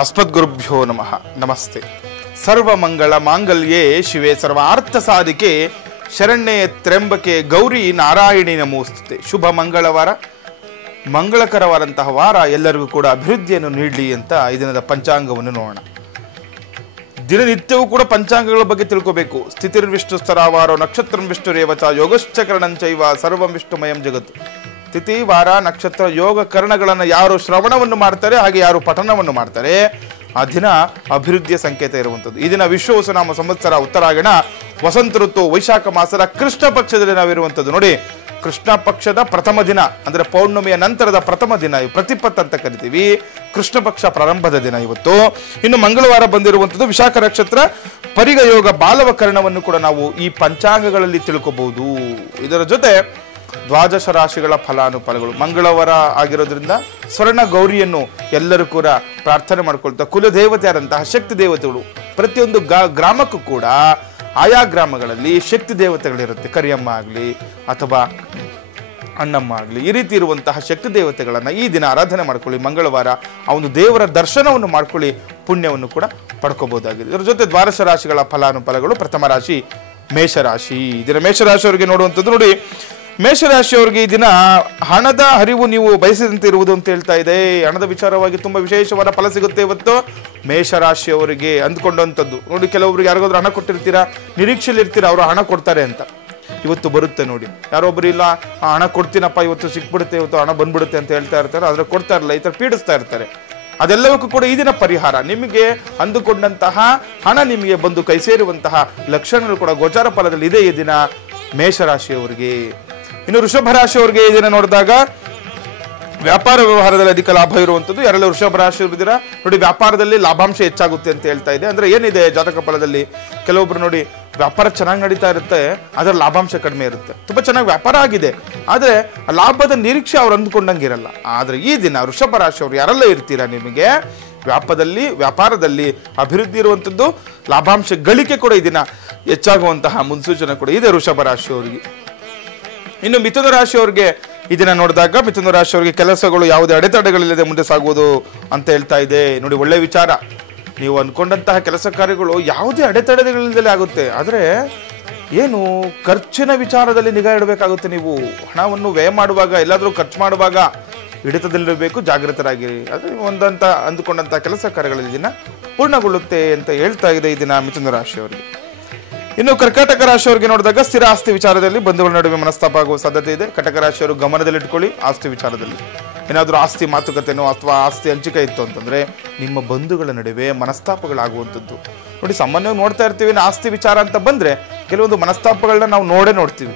ಅಸ್ಮದ್ಗುರುಭ್ಯೋ ನಮಃ. ನಮಸ್ತೆ. ಸರ್ವಮಂಗಳ ಮಾಂಗಲ್ಯೇ ಶಿವೆ ಸರ್ವಾರ್ಥ ಸಾಧಿಕೆ ಶರಣ್ಯೆ ತ್ರ್ಯಂಬಕೆ ಗೌರಿ ನಾರಾಯಣಿ ನಮೋಸ್ತುತೆ. ಶುಭ ಮಂಗಳವಾರ, ಮಂಗಳಕರವಾದಂತಹ ವಾರ ಎಲ್ಲರಿಗೂ ಕೂಡ ಅಭಿವೃದ್ಧಿಯನ್ನು ನೀಡಲಿ ಅಂತ ಈ ದಿನದ ಪಂಚಾಂಗವನ್ನು ನೋಡೋಣ. ದಿನನಿತ್ಯವೂ ಕೂಡ ಪಂಚಾಂಗಗಳ ಬಗ್ಗೆ ತಿಳ್ಕೋಬೇಕು. ಸ್ಥಿತಿರ್ವಿಷ್ಣು ಸ್ತರಾವಾರೋ ನಕ್ಷತ್ರಂ ವಿಷ್ಣು ರೇವಚ ಯೋಗಶ್ಚಕರಣಂಚೈವ ಸರ್ವಂ ವಿಷ್ಣುಮಯಂ ಜಗತ್ತು. ತಿಥಿ, ವಾರ, ನಕ್ಷತ್ರ, ಯೋಗ ಕರ್ಣಗಳನ್ನು ಯಾರು ಶ್ರವಣವನ್ನು ಮಾಡ್ತಾರೆ, ಹಾಗೆ ಯಾರು ಪಠಣವನ್ನು ಮಾಡ್ತಾರೆ, ಆ ದಿನ ಅಭಿವೃದ್ಧಿಯ ಸಂಕೇತ ಇರುವಂಥದ್ದು. ಈ ದಿನ ವಿಶ್ವವಸುನಾಮ ಸಂವತ್ಸರ ಉತ್ತರಾಯಣ ವಸಂತ ಋತು ವೈಶಾಖ ಮಾಸದ ಕೃಷ್ಣ ಪಕ್ಷದಲ್ಲಿ ನಾವಿರುವಂಥದ್ದು. ನೋಡಿ, ಕೃಷ್ಣ ಪಕ್ಷದ ಪ್ರಥಮ ದಿನ ಅಂದರೆ ಪೌರ್ಣಮಿಯ ನಂತರದ ಪ್ರಥಮ ದಿನ, ಪ್ರತಿಪತ್ ಅಂತ ಕರಿತೀವಿ. ಕೃಷ್ಣ ಪಕ್ಷ ಪ್ರಾರಂಭದ ದಿನ ಇವತ್ತು. ಇನ್ನು ಮಂಗಳವಾರ ಬಂದಿರುವಂಥದ್ದು ವಿಶಾಖ ನಕ್ಷತ್ರ ಪರಿಗ ಯೋಗ ಬಾಲವಕರಣವನ್ನು ಕೂಡ ನಾವು ಈ ಪಂಚಾಂಗಗಳಲ್ಲಿ ತಿಳ್ಕೋಬಹುದು. ಇದರ ಜೊತೆ ದ್ವಾದಶ ರಾಶಿಗಳ ಫಲಾನುಫಲಗಳು ಮಂಗಳವಾರ ಆಗಿರೋದ್ರಿಂದ ಸ್ವರ್ಣ ಗೌರಿಯನ್ನು ಎಲ್ಲರೂ ಕೂಡ ಪ್ರಾರ್ಥನೆ ಮಾಡ್ಕೊಳ್ತಾ, ಕುಲದೇವತೆಯಾದಂತಹ ಶಕ್ತಿ ದೇವತೆಗಳು ಪ್ರತಿಯೊಂದು ಗ್ರಾಮಕ್ಕೂ ಕೂಡ ಆಯಾ ಗ್ರಾಮಗಳಲ್ಲಿ ಶಕ್ತಿ ದೇವತೆಗಳಿರುತ್ತೆ. ಕರಿಯಮ್ಮ ಆಗಲಿ ಅಥವಾ ಅಣ್ಣಮ್ಮ ಆಗಲಿ, ಈ ರೀತಿ ಇರುವಂತಹ ಶಕ್ತಿ ದೇವತೆಗಳನ್ನು ಈ ದಿನ ಆರಾಧನೆ ಮಾಡ್ಕೊಳ್ಳಿ. ಮಂಗಳವಾರ ಆ ಒಂದು ದೇವರ ದರ್ಶನವನ್ನು ಮಾಡ್ಕೊಳ್ಳಿ, ಪುಣ್ಯವನ್ನು ಕೂಡ ಪಡ್ಕೋಬಹುದಾಗಿದೆ. ಇದರ ಜೊತೆ ದ್ವಾದಶ ರಾಶಿಗಳ ಫಲಾನುಫಲಗಳು. ಪ್ರಥಮ ರಾಶಿ ಮೇಷರಾಶಿ. ಈ ದಿನ ಮೇಷರಾಶಿಯವರಿಗೆ ನೋಡುವಂಥದ್ದು. ನೋಡಿ, ಮೇಷರಾಶಿಯವರಿಗೆ ಈ ದಿನ ಹಣದ ಹರಿವು ನೀವು ಬಯಸಿದಂತೆ ಇರುವುದು ಅಂತ ಹೇಳ್ತಾ ಇದೆ. ಹಣದ ವಿಚಾರವಾಗಿ ತುಂಬಾ ವಿಶೇಷವಾದ ಫಲ ಸಿಗುತ್ತೆ ಇವತ್ತು ಮೇಷರಾಶಿಯವರಿಗೆ. ಅಂದ್ಕೊಂಡಂಥದ್ದು ನೋಡಿ, ಕೆಲವೊಬ್ರಿಗೆ ಯಾರಿಗಾದ್ರೂ ಹಣ ಕೊಟ್ಟಿರ್ತೀರಾ, ನಿರೀಕ್ಷೆಯಲ್ಲಿ ಇರ್ತೀರಾ ಅವರು ಹಣ ಕೊಡ್ತಾರೆ ಅಂತ. ಇವತ್ತು ಬರುತ್ತೆ ನೋಡಿ. ಯಾರೊಬ್ರು ಇಲ್ಲ ಹಣ ಕೊಡ್ತೀನಪ್ಪ, ಇವತ್ತು ಸಿಕ್ಬಿಡುತ್ತೆ, ಇವತ್ತು ಹಣ ಬಂದ್ಬಿಡುತ್ತೆ ಅಂತ ಹೇಳ್ತಾ ಇರ್ತಾರೆ, ಆದ್ರೆ ಕೊಡ್ತಾ ಇರಲ್ಲ, ಈ ತರ ಪೀಡಿಸ್ತಾ ಇರ್ತಾರೆ. ಅದೆಲ್ಲವಕ್ಕೂ ಕೂಡ ಈ ದಿನ ಪರಿಹಾರ. ನಿಮಗೆ ಅಂದುಕೊಂಡಂತಹ ಹಣ ನಿಮಗೆ ಬಂದು ಕೈ ಸೇರುವಂತಹ ಲಕ್ಷಣಗಳು ಕೂಡ ಗೋಚಾರ ಫಲದಲ್ಲಿ ಇದೆ ಈ ದಿನ ಮೇಷರಾಶಿಯವರಿಗೆ. ಇನ್ನು ವೃಷಭ ರಾಶಿಯವರಿಗೆ ಈ ದಿನ ನೋಡಿದಾಗ ವ್ಯಾಪಾರ ವ್ಯವಹಾರದಲ್ಲಿ ಅಧಿಕ ಲಾಭ ಇರುವಂಥದ್ದು. ಯಾರೆಲ್ಲ ವೃಷಭ ರಾಶಿ ಇದ್ದೀರಾ ನೋಡಿ, ವ್ಯಾಪಾರದಲ್ಲಿ ಲಾಭಾಂಶ ಹೆಚ್ಚಾಗುತ್ತೆ ಅಂತ ಹೇಳ್ತಾ ಇದೆ. ಅಂದ್ರೆ ಏನಿದೆ ಜಾತಕ ಫಲದಲ್ಲಿ, ಕೆಲವೊಬ್ರು ನೋಡಿ ವ್ಯಾಪಾರ ಚೆನ್ನಾಗಿ ನಡೀತಾ ಇರುತ್ತೆ, ಅದರ ಲಾಭಾಂಶ ಕಡಿಮೆ ಇರುತ್ತೆ. ತುಂಬಾ ಚೆನ್ನಾಗಿ ವ್ಯಾಪಾರ ಆಗಿದೆ, ಆದ್ರೆ ಲಾಭದ ನಿರೀಕ್ಷೆ ಅವ್ರು ಅಂದ್ಕೊಂಡಂಗೆ ಇರಲ್ಲ. ಆದ್ರೆ ಈ ದಿನ ವೃಷಭ ರಾಶಿಯವರು ಯಾರೆಲ್ಲ ಇರ್ತೀರಾ, ನಿಮಗೆ ವ್ಯಾಪಾರದಲ್ಲಿ ಅಭಿವೃದ್ಧಿ ಇರುವಂಥದ್ದು, ಲಾಭಾಂಶ ಗಳಿಕೆ ಕೂಡ ಈ ದಿನ ಹೆಚ್ಚಾಗುವಂತಹ ಮುನ್ಸೂಚನೆ ಕೂಡ ಇದೆ ವೃಷಭ ರಾಶಿಯವರಿಗೆ. ಇನ್ನು ಮಿಥುನ ರಾಶಿಯವರಿಗೆ ಈ ದಿನ ನೋಡಿದಾಗ, ಮಿಥುನ ರಾಶಿಯವರಿಗೆ ಕೆಲಸಗಳು ಯಾವುದೇ ಅಡೆತಡೆಗಳಿಲ್ಲದೆ ಮುಂದೆ ಸಾಗುವುದು ಅಂತ ಹೇಳ್ತಾ ಇದೆ. ನೋಡಿ, ಒಳ್ಳೆ ವಿಚಾರ. ನೀವು ಅನ್ಕೊಂಡಂತಹ ಕೆಲಸ ಕಾರ್ಯಗಳು ಯಾವುದೇ ಅಡೆತಡೆಗಳಿಲ್ಲದೆ ಆಗುತ್ತೆ. ಆದರೆ ಏನು ಖರ್ಚಿನ ವಿಚಾರದಲ್ಲಿ ನಿಗಾ ಇಡಬೇಕಾಗುತ್ತೆ. ನೀವು ಹಣವನ್ನು ವ್ಯಯ ಮಾಡುವಾಗ, ಎಲ್ಲಾದರೂ ಖರ್ಚು ಮಾಡುವಾಗ ಹಿಡಿತದಲ್ಲಿರಬೇಕು, ಜಾಗೃತರಾಗಿರಿ. ಆದರೆ ಒಂದಂತ ಅಂದುಕೊಂಡಂತಹ ಕೆಲಸ ಕಾರ್ಯಗಳಲ್ಲಿ ದಿನ ಪೂರ್ಣಗೊಳ್ಳುತ್ತೆ ಅಂತ ಹೇಳ್ತಾ ಇದೆ ಈ ದಿನ ಮಿಥುನ ರಾಶಿಯವರಿಗೆ. ಇನ್ನು ಕರ್ಕಾಟಕ ರಾಶಿಯವರಿಗೆ ನೋಡಿದಾಗ ಸ್ಥಿರ ಆಸ್ತಿ ವಿಚಾರದಲ್ಲಿ ಬಂಧುಗಳ ನಡುವೆ ಮನಸ್ತಾಪ ಆಗುವ ಸಾಧ್ಯತೆ ಇದೆ. ಕಟಕ ರಾಶಿಯವರು ಗಮನದಲ್ಲಿಟ್ಕೊಳ್ಳಿ. ಆಸ್ತಿ ವಿಚಾರದಲ್ಲಿ ಏನಾದರೂ ಆಸ್ತಿ ಮಾತುಕತೆನೋ ಅಥವಾ ಆಸ್ತಿ ಹಂಚಿಕೆ ಇತ್ತು ಅಂತಂದ್ರೆ ನಿಮ್ಮ ಬಂಧುಗಳ ನಡುವೆ ಮನಸ್ತಾಪಗಳಾಗುವಂಥದ್ದು. ನೋಡಿ, ಸಾಮಾನ್ಯವಾಗಿ ನೋಡ್ತಾ ಇರ್ತೀವಿ, ಆಸ್ತಿ ವಿಚಾರ ಅಂತ ಬಂದ್ರೆ ಕೆಲವೊಂದು ಮನಸ್ತಾಪಗಳನ್ನ ನಾವು ನೋಡ್ತೀವಿ.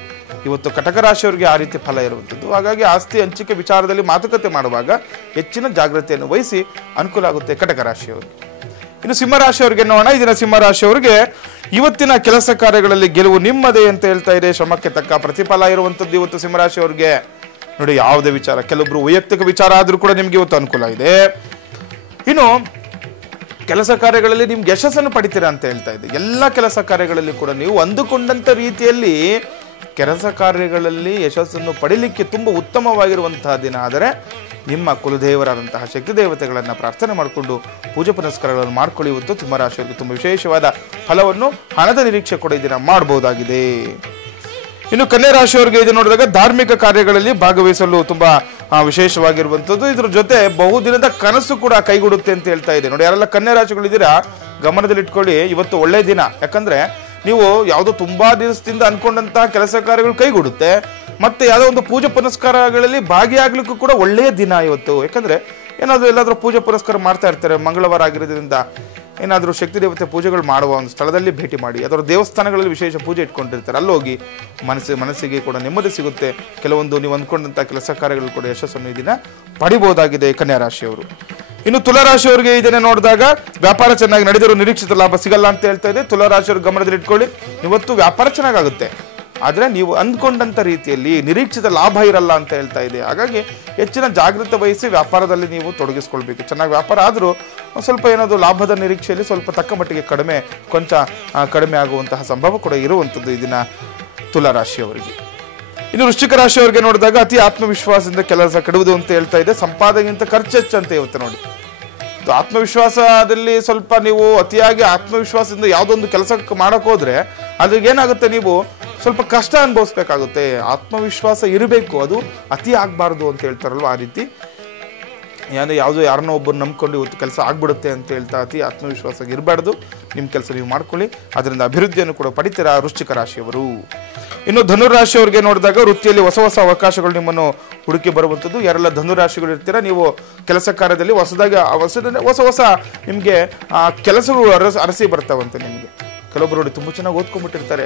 ಇವತ್ತು ಕಟಕ ರಾಶಿಯವರಿಗೆ ಆ ರೀತಿ ಫಲ ಇರುವಂಥದ್ದು. ಹಾಗಾಗಿ ಆಸ್ತಿ ಹಂಚಿಕೆ ವಿಚಾರದಲ್ಲಿ ಮಾತುಕತೆ ಮಾಡುವಾಗ ಹೆಚ್ಚಿನ ಜಾಗೃತಿಯನ್ನು ವಹಿಸಿ ಅನುಕೂಲ ಆಗುತ್ತೆ ಕಟಕ ರಾಶಿಯವರಿಗೆ. ಇನ್ನು ಸಿಂಹರಾಶಿಯವರಿಗೆ ನೋಡೋಣ. ಈ ದಿನ ಸಿಂಹರಾಶಿಯವರಿಗೆ ಇವತ್ತಿನ ಕೆಲಸ ಕಾರ್ಯಗಳಲ್ಲಿ ಗೆಲುವು ನಿಮ್ಮದೇ ಅಂತ ಹೇಳ್ತಾ ಇದೆ. ಶ್ರಮಕ್ಕೆ ತಕ್ಕ ಪ್ರತಿಫಲ ಇರುವಂಥದ್ದು ಇವತ್ತು ಸಿಂಹರಾಶಿಯವರಿಗೆ. ನೋಡಿ, ಯಾವುದೇ ವಿಚಾರ, ಕೆಲವೊಬ್ರು ವೈಯಕ್ತಿಕ ವಿಚಾರ ಆದ್ರೂ ಕೂಡ ನಿಮ್ಗೆ ಇವತ್ತು ಅನುಕೂಲ ಇದೆ. ಇನ್ನು ಕೆಲಸ ಕಾರ್ಯಗಳಲ್ಲಿ ನಿಮ್ಗೆ ಯಶಸ್ಸನ್ನು ಪಡಿತೀರಾ ಅಂತ ಹೇಳ್ತಾ ಇದೆ. ಎಲ್ಲ ಕೆಲಸ ಕಾರ್ಯಗಳಲ್ಲಿ ಕೂಡ ನೀವು ಅಂದುಕೊಂಡಂತ ರೀತಿಯಲ್ಲಿ ಕೆಲಸ ಕಾರ್ಯಗಳಲ್ಲಿ ಯಶಸ್ಸನ್ನು ಪಡಿಲಿಕ್ಕೆ ತುಂಬಾ ಉತ್ತಮವಾಗಿರುವಂತಹ ದಿನ. ಆದರೆ ನಿಮ್ಮ ಕುಲದೇವರಾದಂತಹ ಶಕ್ತಿ ದೇವತೆಗಳನ್ನು ಪ್ರಾರ್ಥನೆ ಮಾಡಿಕೊಂಡು ಪೂಜೆ ಪುನಸ್ಕಾರಗಳನ್ನು ಮಾಡ್ಕೊಳ್ಳಿ. ಇವತ್ತು ಸಿಂಹರಾಶಿಯವರಿಗೆ ತುಂಬ ವಿಶೇಷವಾದ ಫಲವನ್ನು, ಹಣದ ನಿರೀಕ್ಷೆ ಕೂಡ ಈ ದಿನ ಮಾಡಬಹುದಾಗಿದೆ. ಇನ್ನು ಕನ್ಯಾ ರಾಶಿಯವರಿಗೆ ಇದು ನೋಡಿದಾಗ ಧಾರ್ಮಿಕ ಕಾರ್ಯಗಳಲ್ಲಿ ಭಾಗವಹಿಸಲು ತುಂಬಾ ವಿಶೇಷವಾಗಿರುವಂಥದ್ದು. ಇದ್ರ ಜೊತೆ ಬಹುದಿನದ ಕನಸು ಕೂಡ ಕೈಗೂಡುತ್ತೆ ಅಂತ ಹೇಳ್ತಾ ಇದೆ. ನೋಡಿ, ಯಾರೆಲ್ಲ ಕನ್ಯಾ ರಾಶಿಗಳಿದ್ದೀರಾ ಗಮನದಲ್ಲಿಟ್ಕೊಳ್ಳಿ, ಇವತ್ತು ಒಳ್ಳೆ ದಿನ. ಯಾಕಂದ್ರೆ ನೀವು ಯಾವುದೋ ತುಂಬಾ ದಿವಸದಿಂದ ಅನ್ಕೊಂಡಂತಹ ಕೆಲಸ ಕಾರ್ಯಗಳು ಕೈಗೂಡುತ್ತೆ. ಮತ್ತೆ ಯಾವುದೋ ಒಂದು ಪೂಜೆ ಪುನಸ್ಕಾರಗಳಲ್ಲಿ ಭಾಗಿಯಾಗ್ಲಿಕ್ಕೂ ಕೂಡ ಒಳ್ಳೆಯ ದಿನ ಇವತ್ತು. ಯಾಕಂದ್ರೆ ಎಲ್ಲಾದ್ರೂ ಪೂಜೆ ಪುನಸ್ಕಾರ ಮಾಡ್ತಾ ಇರ್ತಾರೆ. ಮಂಗಳವಾರ ಆಗಿರೋದ್ರಿಂದ ಏನಾದರೂ ಶಕ್ತಿ ದೇವತೆ ಪೂಜೆಗಳು ಮಾಡುವ ಒಂದು ಸ್ಥಳದಲ್ಲಿ ಭೇಟಿ ಮಾಡಿ, ಅದರ ದೇವಸ್ಥಾನಗಳಲ್ಲಿ ವಿಶೇಷ ಪೂಜೆ ಇಟ್ಕೊಂಡಿರ್ತಾರೆ, ಅಲ್ಲೋಗಿ ಮನಸ್ಸಿಗೆ ಕೂಡ ನೆಮ್ಮದಿ ಸಿಗುತ್ತೆ. ಕೆಲವೊಂದು ನೀವು ಅಂದ್ಕೊಂಡಂಥ ಕೆಲಸ ಕಾರ್ಯಗಳು ಕೂಡ ಯಶಸ್ಸನ್ನು ಈ ದಿನ ಪಡಿಬಹುದಾಗಿದೆ ಕನ್ಯಾ ರಾಶಿಯವರು. ಇನ್ನು ತುಲಾರಾಶಿಯವರಿಗೆ ಇದನ್ನೇ ನೋಡಿದಾಗ ವ್ಯಾಪಾರ ಚೆನ್ನಾಗಿ ನಡೆದರೂ ನಿರೀಕ್ಷಿತ ಲಾಭ ಸಿಗಲ್ಲ ಅಂತ ಹೇಳ್ತಾ ಇದೆ. ತುಲಾರಾಶಿಯವರು ಗಮನದಲ್ಲಿ ಇಟ್ಕೊಳ್ಳಿ, ಇವತ್ತು ವ್ಯಾಪಾರ ಚೆನ್ನಾಗುತ್ತೆ, ಆದರೆ ನೀವು ಅಂದ್ಕೊಂಡಂಥ ರೀತಿಯಲ್ಲಿ ನಿರೀಕ್ಷಿತ ಲಾಭ ಇರಲ್ಲ ಅಂತ ಹೇಳ್ತಾ ಇದೆ. ಹಾಗಾಗಿ ಹೆಚ್ಚಿನ ಜಾಗೃತಿ ವಹಿಸಿ ವ್ಯಾಪಾರದಲ್ಲಿ ನೀವು ತೊಡಗಿಸ್ಕೊಳ್ಬೇಕು. ಚೆನ್ನಾಗಿ ವ್ಯಾಪಾರ ಆದರೂ ಸ್ವಲ್ಪ ಏನಾದರೂ ಲಾಭದ ನಿರೀಕ್ಷೆಯಲ್ಲಿ ಸ್ವಲ್ಪ ತಕ್ಕ ಮಟ್ಟಿಗೆ ಕೊಂಚ ಕಡಿಮೆ ಆಗುವಂತಹ ಸಂಭವ ಕೂಡ ಇರುವಂಥದ್ದು ಈ ದಿನ ತುಲಾರಾಶಿಯವರಿಗೆ. ಇನ್ನು ವೃಶ್ಚಿಕ ರಾಶಿಯವರಿಗೆ ನೋಡಿದಾಗ ಅತಿ ಆತ್ಮವಿಶ್ವಾಸದಿಂದ ಕೆಲಸ ಕೆಡುವುದು ಅಂತ ಹೇಳ್ತಾ ಇದೆ. ಸಂಪಾದನೆಗಿಂತ ಖರ್ಚು ಹೆಚ್ಚು ಅಂತ ಇವತ್ತು ನೋಡಿ. ಆತ್ಮವಿಶ್ವಾಸದಲ್ಲಿ ಸ್ವಲ್ಪ ನೀವು ಅತಿಯಾಗಿ ಆತ್ಮವಿಶ್ವಾಸದಿಂದ ಯಾವುದೊಂದು ಕೆಲಸಕ್ಕೆ ಮಾಡೋಕೆ ಹೋದ್ರೆ ಅದ್ರಿಗೆ ಏನಾಗುತ್ತೆ, ನೀವು ಸ್ವಲ್ಪ ಕಷ್ಟ ಅನುಭವಿಸ್ಬೇಕಾಗುತ್ತೆ. ಆತ್ಮವಿಶ್ವಾಸ ಇರಬೇಕು, ಅದು ಅತಿ ಆಗಬಾರ್ದು ಅಂತ ಹೇಳ್ತಾರಲ್ವ, ಆ ರೀತಿ ಯಾವುದೋ ಯಾರನ್ನೋ ಒಬ್ಬರು ನಂಬ್ಕೊಂಡು ಇವತ್ತು ಕೆಲಸ ಆಗ್ಬಿಡುತ್ತೆ ಅಂತ ಹೇಳ್ತಾ ಅತಿ ಆತ್ಮವಿಶ್ವಾಸ ಇರಬಾರ್ದು. ನಿಮ್ಮ ಕೆಲಸ ನೀವು ಮಾಡ್ಕೊಳ್ಳಿ, ಅದರಿಂದ ಅಭಿವೃದ್ಧಿಯನ್ನು ಕೂಡ ಪಡಿತೀರಾ ವೃಶ್ಚಿಕ ರಾಶಿಯವರು. ಇನ್ನು ಧನುರಾಶಿಯವರಿಗೆ ನೋಡಿದಾಗ ವೃತ್ತಿಯಲ್ಲಿ ಹೊಸ ಹೊಸ ಅವಕಾಶಗಳು ನಿಮ್ಮನ್ನು ಹುಡುಕಿ ಬರುವಂಥದ್ದು. ಯಾರೆಲ್ಲ ಧನುರಾಶಿಗಳು ಇರ್ತೀರಾ, ನೀವು ಕೆಲಸ ಕಾರ್ಯದಲ್ಲಿ ಹೊಸ ಹೊಸ ನಿಮಗೆ ಕೆಲಸಗಳು ಅರಸಿ ಬರ್ತಾವಂತೆ ನಿಮಗೆ. ಕೆಲವೊಬ್ಬರು ನೋಡಿ ತುಂಬ ಚೆನ್ನಾಗಿ ಓದ್ಕೊಂಡ್ಬಿಟ್ಟಿರ್ತಾರೆ,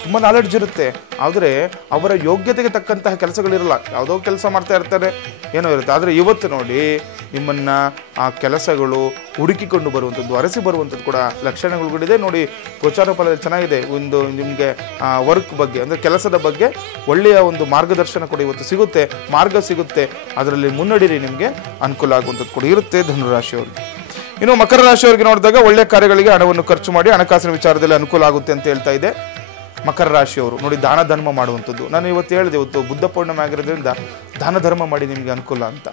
ತುಂಬ ನಾಲೆಡ್ಜ್ ಇರುತ್ತೆ, ಆದರೆ ಅವರ ಯೋಗ್ಯತೆಗೆ ತಕ್ಕಂತಹ ಕೆಲಸಗಳಿರಲ್ಲ, ಯಾವುದೋ ಕೆಲಸ ಮಾಡ್ತಾ ಇರ್ತಾರೆ, ಏನೋ ಇರುತ್ತೆ. ಆದರೆ ಇವತ್ತು ನೋಡಿ ನಿಮ್ಮನ್ನು ಆ ಕೆಲಸಗಳು ಹುಡುಕಿಕೊಂಡು ಬರುವಂಥದ್ದು, ಅರಸಿ ಬರುವಂಥದ್ದು ಕೂಡ ಲಕ್ಷಣಗಳಿದೆ ನೋಡಿ. ಗೋಚಾರ ಫಲದಲ್ಲಿ ಚೆನ್ನಾಗಿದೆ, ಒಂದು ನಿಮಗೆ ವರ್ಕ್ ಬಗ್ಗೆ ಅಂದರೆ ಕೆಲಸದ ಬಗ್ಗೆ ಒಳ್ಳೆಯ ಒಂದು ಮಾರ್ಗದರ್ಶನ ಕೂಡ ಇವತ್ತು ಸಿಗುತ್ತೆ, ಮಾರ್ಗ ಸಿಗುತ್ತೆ, ಅದರಲ್ಲಿ ಮುನ್ನಡೀರಿ, ನಿಮಗೆ ಅನುಕೂಲ ಆಗುವಂಥದ್ದು ಕೂಡ ಇರುತ್ತೆ ಧನುರಾಶಿಯವರಿಗೆ. ಇನ್ನು ಮಕರ ರಾಶಿಯವರಿಗೆ ನೋಡಿದಾಗ ಒಳ್ಳೆಯ ಕಾರ್ಯಗಳಿಗೆ ಹಣವನ್ನು ಖರ್ಚು ಮಾಡಿ ಹಣಕಾಸಿನ ವಿಚಾರದಲ್ಲಿ ಅನುಕೂಲ ಆಗುತ್ತೆ ಅಂತ ಹೇಳ್ತಾ ಇದೆ. ಮಕರ ರಾಶಿಯವರು ನೋಡಿ ದಾನ ಧರ್ಮ ಮಾಡುವಂಥದ್ದು, ನಾನು ಇವತ್ತು ಹೇಳಿದೆ, ಇವತ್ತು ಬುದ್ಧ ಪೂರ್ಣಿಮೆ ಆಗಿರೋದ್ರಿಂದ ದಾನ ಧರ್ಮ ಮಾಡಿ ನಿಮಗೆ ಅನುಕೂಲ ಅಂತ.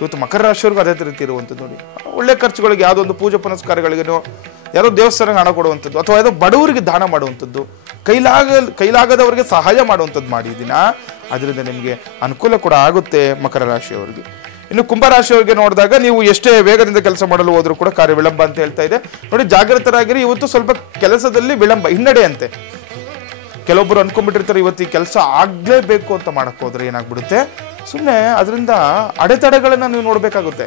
ಇವತ್ತು ಮಕರ ರಾಶಿಯವ್ರಿಗೂ ಅದೇ ರೀತಿ ಇರುವಂಥದ್ದು ನೋಡಿ. ಒಳ್ಳೆ ಖರ್ಚುಗಳಿಗೆ ಯಾವುದೋ ಒಂದು ಪೂಜೆ ಪುನಸ್ಕಾರಗಳಿಗೇನೋ ಯಾರೋ ದೇವಸ್ಥಾನಕ್ಕೆ ಹಣ ಕೊಡುವಂಥದ್ದು, ಅಥವಾ ಯಾವುದೋ ಬಡವರಿಗೆ ದಾನ ಮಾಡುವಂಥದ್ದು, ಕೈಲಾಗದವರಿಗೆ ಸಹಾಯ ಮಾಡುವಂಥದ್ದು ಮಾಡಿ ದಿನ, ಅದರಿಂದ ನಿಮಗೆ ಅನುಕೂಲ ಕೂಡ ಆಗುತ್ತೆ ಮಕರ ರಾಶಿಯವರಿಗೆ. ಇನ್ನು ಕುಂಭರಾಶಿಯವರಿಗೆ ನೋಡಿದಾಗ ನೀವು ಎಷ್ಟೇ ವೇಗದಿಂದ ಕೆಲಸ ಮಾಡಲು ಹೋದ್ರೂ ಕೂಡ ಕಾರ್ಯ ವಿಳಂಬ ಅಂತ ಹೇಳ್ತಾ ಇದೆ ನೋಡಿ. ಜಾಗೃತರಾಗಿರಿ, ಇವತ್ತು ಸ್ವಲ್ಪ ಕೆಲಸದಲ್ಲಿ ವಿಳಂಬ, ಹಿನ್ನಡೆ ಅಂತೆ. ಕೆಲವೊಬ್ಬರು ಅನ್ಕೊಂಡ್ಬಿಟ್ಟಿರ್ತಾರೆ ಇವತ್ತು ಈ ಕೆಲಸ ಆಗ್ಲೇಬೇಕು ಅಂತ ಮಾಡಕ್ ಹೋದ್ರೆ ಏನಾಗ್ಬಿಡುತ್ತೆ, ಸುಮ್ಮನೆ ಅದರಿಂದ ಅಡೆತಡೆಗಳನ್ನ ನೀವು ನೋಡ್ಬೇಕಾಗುತ್ತೆ,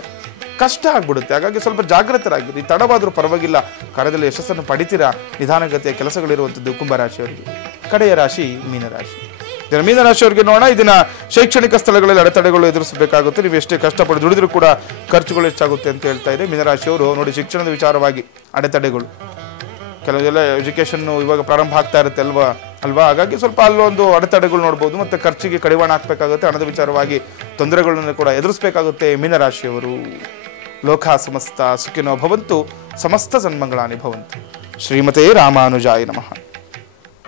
ಕಷ್ಟ ಆಗ್ಬಿಡುತ್ತೆ. ಹಾಗಾಗಿ ಸ್ವಲ್ಪ ಜಾಗೃತರಾಗಿರಿ, ತಡವಾದ್ರೂ ಪರವಾಗಿಲ್ಲ, ಕಾರ್ಯದಲ್ಲಿ ಯಶಸ್ಸನ್ನು ಪಡಿತೀರಾ. ನಿಧಾನಗತಿಯ ಕೆಲಸಗಳಿರುವಂಥದ್ದು ಕುಂಭರಾಶಿಯವರಿಗೆ. ಕಡೆಯ ರಾಶಿ ಮೀನರಾಶಿ. ಮೀನರಾಶಿಯವರಿಗೆ ನೋಡೋಣ, ಇದನ್ನ ಶೈಕ್ಷಣಿಕ ಸ್ಥಳಗಳಲ್ಲಿ ಅಡೆತಡೆಗಳು ಎದುರಿಸಬೇಕಾಗುತ್ತೆ. ನೀವು ಎಷ್ಟೇ ಕಷ್ಟಪಟ್ಟು ದುಡಿದ್ರೂ ಕೂಡ ಖರ್ಚುಗಳು ಹೆಚ್ಚಾಗುತ್ತೆ ಅಂತ ಹೇಳ್ತಾ ಇದೆ. ಮೀನರಾಶಿಯವರು ನೋಡಿ, ಶಿಕ್ಷಣದ ವಿಚಾರವಾಗಿ ಅಡೆತಡೆಗಳು, ಕೆಲವೆಲ್ಲ ಎಜುಕೇಶನ್ ಇವಾಗ ಪ್ರಾರಂಭ ಆಗ್ತಾ ಇರುತ್ತೆ ಅಲ್ವಾ, ಹಾಗಾಗಿ ಸ್ವಲ್ಪ ಅಲ್ಲೊಂದು ಅಡೆತಡೆಗಳು ನೋಡ್ಬೋದು. ಮತ್ತೆ ಖರ್ಚಿಗೆ ಕಡಿವಾಣ ಹಾಕ್ಬೇಕಾಗುತ್ತೆ, ಹಣದ ವಿಚಾರವಾಗಿ ತೊಂದರೆಗಳನ್ನು ಕೂಡ ಎದುರಿಸಬೇಕಾಗುತ್ತೆ ಮೀನರಾಶಿಯವರು. ಲೋಕ ಸಮಸ್ತ ಸುಖಿನೋ ಭವಂತು, ಸಮಸ್ತ ಸನ್ಮಂಗಳಾನಿ ಭವಂತು. ಶ್ರೀಮತೆ ರಾಮಾನುಜಾಯ ನಮಃ.